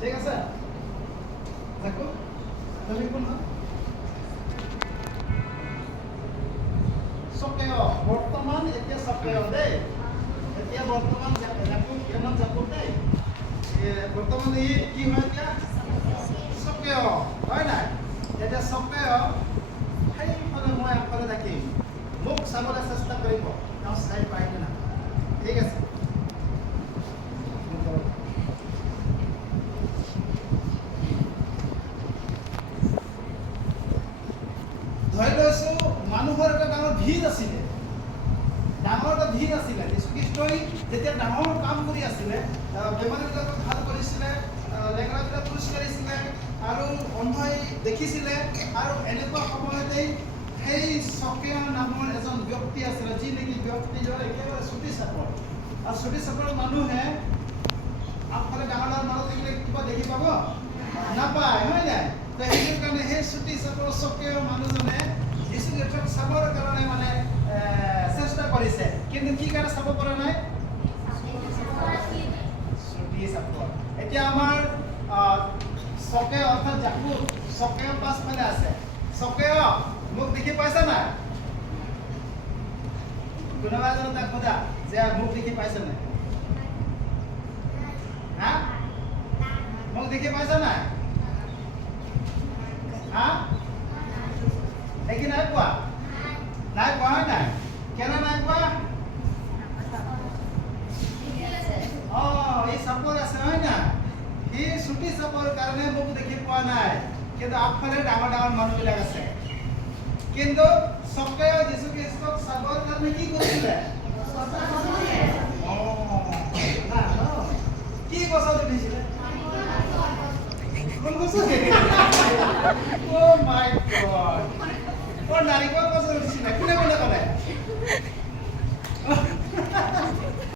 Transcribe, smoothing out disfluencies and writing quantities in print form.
ঠিক আছে দেখো তুমি কোন সকেয় বর্তমান এতিয়া সকেয় দেই এতিয়া বর্তমান দেখো কেমন যাবো দেই বর্তমান এই কি হয় এতিয়া সকেয় হয় না এটা সকেয় সেইফালে মই আগফালে থাকিম মোক চাবলৈ চেষ্টা কৰিব তেওঁ চাই পাই না ঠিক আছে ধৰি লৈছো মানুহৰ এটা ডাঙৰ ভিৰ আছিলে ডাঙৰ এটা ভিৰ আছিলে যীশু খ্ৰীষ্টই যেতিয়া ডাঙৰ কাম কৰি আছিলে বেমাৰীবিলাকক ভাল কৰিছিলে লেংৰাবিলাক খোজ কাঢ়িছিলে আৰু অন্ধই দেখিছিলে আৰু এনেকুৱা সময়তেই সেই সকেয় নামৰ এজন ব্যক্তি আছিলে যি নেকি ব্যক্তিজন একেবাৰে চুটি চাপৰ আৰু চুটি চাপৰ মানুহে আগফালে ডাঙৰ ডাঙৰ মানুহ দেখিলে কিবা দেখি পাব নাপায় হয় নাই তো সেইটো কাৰণে সেই চুটি চাপৰ সকেয় মানুহজনে যীশু খ্ৰীষ্টক চাবৰ কাৰণে মানে চেষ্টা কৰিছে কিন্তু কি কাৰণে চাব পৰা নাই চুটি চাপৰ এতিয়া আমাৰ সকেয় অৰ্থাৎ জাকুব সকেয় পাছফালে আছে সকেয় মোক দেখি পাইছা নাই কোনোবা এজনে তাক সোধা যে মোক দেখি পাইছা নাই হা মোক দেখি পাইছা নাই হা দেখি নাই পোৱা হয় নাই কেনে নাই পোৱা এই চাপৰ আছে হয় না এই চুটি চাপৰ কাৰণে মোক দেখি পোৱা নাই কিন্তু আগফালে ডাঙৰ ডাঙৰ মানুহবিলাক আছে কিন্তু সকেয় যীশু খ্ৰীষ্টক চাবৰ কাৰণে কি কৰিছিলে কি গছত উঠিছিলে কোন গছত অ মাই গড নাৰিকল